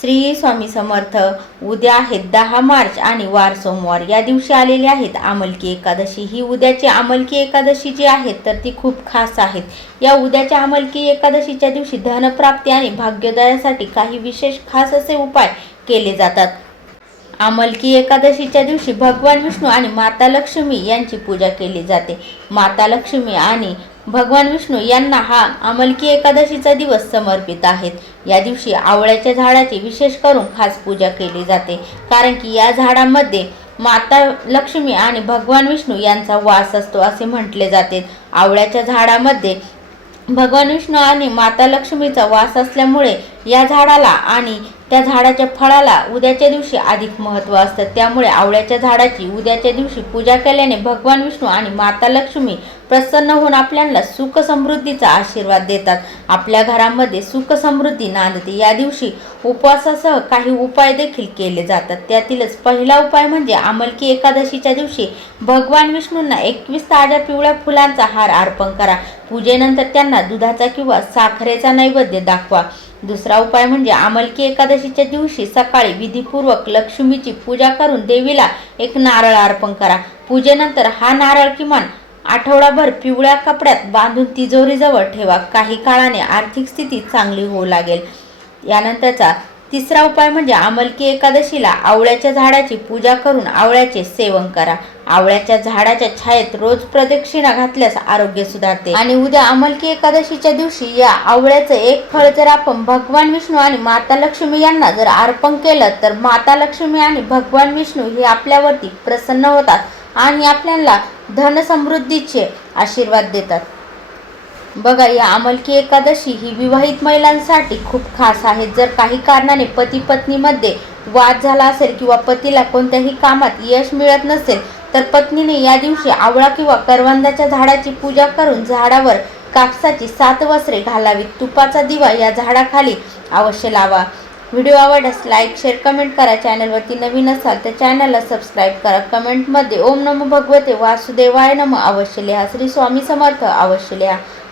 श्री स्वामी समर्थ. उद्या आहेत दहा मार्च आणि वार सोमवार. या दिवशी आलेले आहेत आमलकी एकादशी. ही उद्याची आमलकी एकादशी जी आहे तर ती खूप खास आहेत या उद्याच्या आमलकी एकादशीच्या दिवशी धनप्राप्ती आणि भाग्योदयासाठी काही विशेष खास असे उपाय केले जातात. आमलकी एकादशीच्या दिवशी भगवान विष्णू आणि माता लक्ष्मी यांची पूजा केली जाते. माता लक्ष्मी आणि भगवान विष्णू यांना हा अमलकी एकादशीचा दिवस समर्पित आहेत. या दिवशी आवळ्याच्या झाडाची विशेष करून खास पूजा केली जाते. कारण की या झाडामध्ये माता लक्ष्मी आणि भगवान विष्णू यांचा वास असतो असे म्हटले जाते. आवळ्याच्या झाडामध्ये भगवान विष्णू आणि माता लक्ष्मीचा वास असल्यामुळे या झाडाला आणि त्या झाडाच्या फळाला उद्याच्या दिवशी अधिक महत्त्व असतं. त्यामुळे आवळ्याच्या झाडाची उद्याच्या दिवशी पूजा केल्याने भगवान विष्णू आणि माता लक्ष्मी प्रसन्न होऊन आपल्याला सुख समृद्धीचा आशीर्वाद देतात. आपल्या घरामध्ये सुख समृद्धी नांदते. या दिवशी उपवासासह काही उपाय देखील केले जातात. त्यातीलच पहिला उपाय म्हणजे आमलकी एकादशीच्या दिवशी भगवान विष्णूंना एकवीस ताज्या पिवळ्या फुलांचा हार अर्पण करा. पूजेनंतर त्यांना दुधाचा किंवा साखरेचा नैवेद्य दाखवा. दुसरा उपाय म्हणजे आमलकी एकादशीच्या दिवशी सकाळी विधीपूर्वक लक्ष्मीची पूजा करून देवीला एक नारळ अर्पण करा. पूजेनंतर हा नारळ किमान आठवडाभर पिवळ्या कपड्यात बांधून तिजोरीजवळ ठेवा. काही काळाने आर्थिक स्थिती चांगली होऊ लागेल. यानंतरचा तिसरा उपाय म्हणजे आमलकी एकादशीला आवळ्याच्या झाडाची पूजा करून आवळ्याचे सेवन करा. आवळ्याच्या झाडाच्या छायेत रोज प्रदक्षिणा घातल्यास आरोग्य सुधारते. आणि उद्या अमलकी एकादशीच्या दिवशी या आवळ्याचं एक फळ जर आपण भगवान विष्णू आणि माता लक्ष्मी यांना जर अर्पण केलं तर माता लक्ष्मी आणि भगवान विष्णू हे आपल्यावरती प्रसन्न होतात आणि आपल्याला धन समृद्धीचे आशीर्वाद देतात. बघा या अमलकी एकादशी ही विवाहित महिलांसाठी खूप खास आहे. जर काही कारणाने पती पत्नीमध्ये वाद झाला असेल किंवा पतीला कोणत्याही कामात यश मिळत नसेल तर पत्नीने या दिवशी आवळा किंवा करवंदाच्या झाडाची पूजा करून झाडावर कापसाची सात वस्त्रे घालावीत. तुपाचा दिवा या झाडाखाली अवश्य लावा. व्हिडिओ आवडल्यास लाईक शेअर कमेंट करा. चॅनलवरती नवीन असाल तर चॅनलला सबस्क्राईब करा. कमेंटमध्ये ओम नमो भगवते वासुदेवाय नम अवश्य लिहा. श्री स्वामी समर्थ अवश्य लिहा.